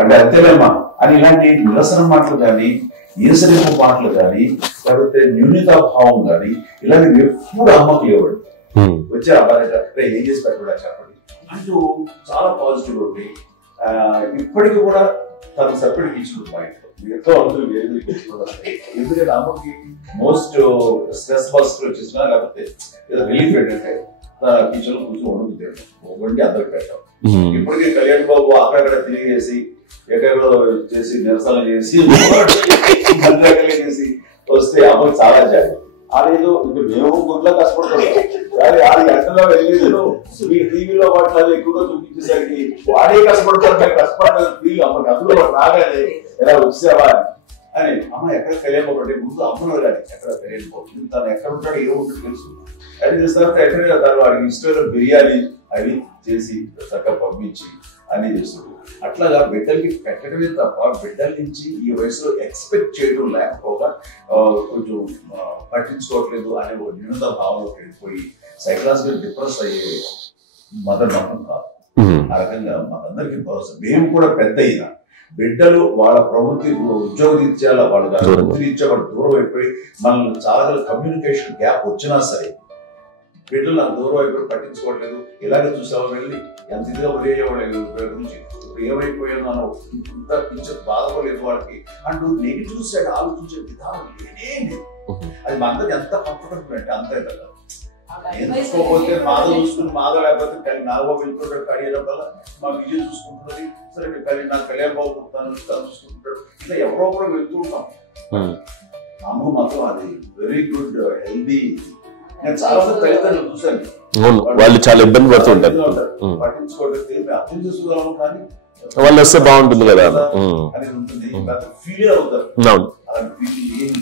అంటే అంతేలేమ్మా అని ఇలాంటి నిరసన మాటలు కానీ ఈసరింపు మాటలు కానీ లేకపోతే న్యూనతాభావం కానీ ఇలాంటివి ఎప్పుడు అమ్మకు లేవాడు. వచ్చే అబ్బాయి ఏం చేసి పెట్టడా చెప్పండి అంటూ చాలా పాజిటివ్ ఉంది. ఇప్పటికీ కూడా తను సపరేట్ ఇచ్చుడు మా ఇంట్లో ఎంతో అందరూ వేరు ఎందుకంటే అమ్మకి మోస్ట్ స్ట్రెస్ బస్టర్ వచ్చేసినా లేకపోతే ఏదో రిలీఫ్ ఏంటంటే కిచెన్ కూర్చొని వండి అందరికి పెట్టాం. ఇప్పటికీ కళ్యాణ్ బాబు అక్కడక్కడ తిరిగేసి ఎక్కడెక్కడో చేసి నిరసన చేసి చేసి వస్తే అమ్మకి చాలా జాలి. అదేదో ఇంక మేము గుడ్లో కష్టపడుతున్నాం కానీ 6 గంటల్లో వెళ్ళేది మీ టీవీలో వాటిలో ఎక్కువగా చూపించేసరికి వాడే కష్టపడతారు కష్టపడలేదు ఫీల్ అమ్మకి అందులో రాగానే ఎలా వచ్చావా అని అమ్మ ఎక్కడ కళ్యాణ్ బాబు ముందు అమ్మలో కానీ ఎక్కడ కళ్యాణ్ బాబు తను ఎక్కడ ఉంటాడో ఏ ఉంటుంది తెలుసు అది చేసిన తర్వాత ఎక్కడ తను వాడికి ఇష్టమైన బిర్యానీ అవి చేసి చక్కగా పంపించి అన్ని చేస్తుంది. అట్లాగా బిడ్డలకి పెట్టడమే తప్ప బిడ్డల నుంచి ఈ వయసులో ఎక్స్పెక్ట్ చేయడం లేకపోగా కొంచెం పట్టించుకోవట్లేదు అనే ఒక న్యూనత భావంలోకి వెళ్ళిపోయి సైకలాజికల్ డిప్రెస్ అయ్యే మదర్ మాత్రం కాదు. ఆ రకంగా మనందరికీ భరోసా. మేము కూడా పెద్ద అయినా బిడ్డలు వాళ్ళ ప్రవృత్తి ఉద్యోగ రీత్యాల వాళ్ళ వృత్తి రీత్యా వాళ్ళు దూరం అయిపోయి మనల్ని చాలా కమ్యూనికేషన్ గ్యాప్ వచ్చినా సరే బిడ్డలు నాకు దూరం అయిపోయి పట్టించుకోవట్లేదు. ఇలాగే చూసావా వెళ్ళి ఎంత ఇదిగా వదిలేయేవాళ్ళు గురించి ఇప్పుడు ఏమైపోయాను అని ఇంత పింఛన్ బాధపడలేదు వాళ్ళకి అంటూ నెగిటివ్ సైడ్ ఆలోచించే విధానం లేనే. అది మా అందరికి ఎంత కంఫర్టబుల్ అంటే అంతే కదా. ఎందుకోకపోతే మాధవ చూసుకుని మాధవ లేకపోతే నాగబాబు వెళ్తుంటాడు కడియడం వల్ల మా విజయ్ చూసుకుంటున్నది సరే నాకు కళ్యాణ్ బాబు తను చూసుకుంటాడు ఇట్లా ఎవరో కూడా వెళ్తూ ఉంటాం. అమ్మ మాత్రం అది వెరీ గుడ్ హెల్దీ. నేను చాలా మంది తల్లిదండ్రులు చూశాను వాళ్ళు చాలా ఇబ్బంది పడుతుంటారు పట్టించుకోవట్లేదు అర్థం చేసుకోగలను కానీ వాళ్ళు వస్తే బాగుంటుంది కదా అనేది ఉంటుంది ఫీల్ అవుతారు. అలాంటి ఫీల్